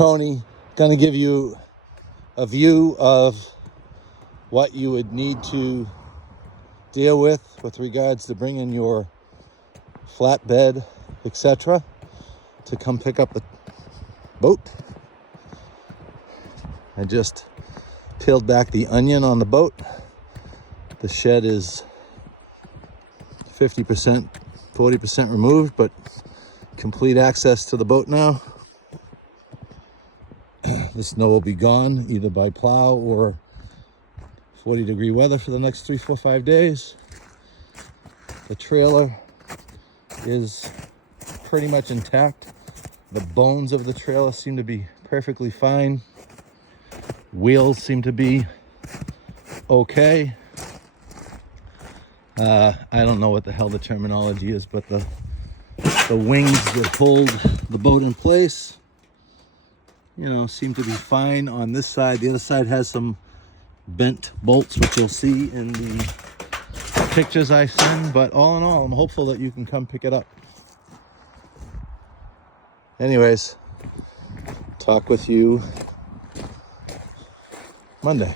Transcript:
Tony. Gonna give you a view of what you would need to deal with regards to bringing your flatbed, etc., to come pick up the boat. I just peeled back the onion on the boat. The shed is 50%, 40% removed, but complete access to the boat now. The snow will be gone either by plow or 40-degree weather for the next 3, 4, 5 days. The trailer is pretty much intact. The bones of the trailer seem to be perfectly fine. Wheels seem to be okay. I don't know what the hell the terminology is, but the wings that hold the boat in place, seem to be fine on this side. The other side has some bent bolts, which you'll see in the pictures I send, but all in all, I'm hopeful that you can come pick it up. Anyways, talk with you Monday.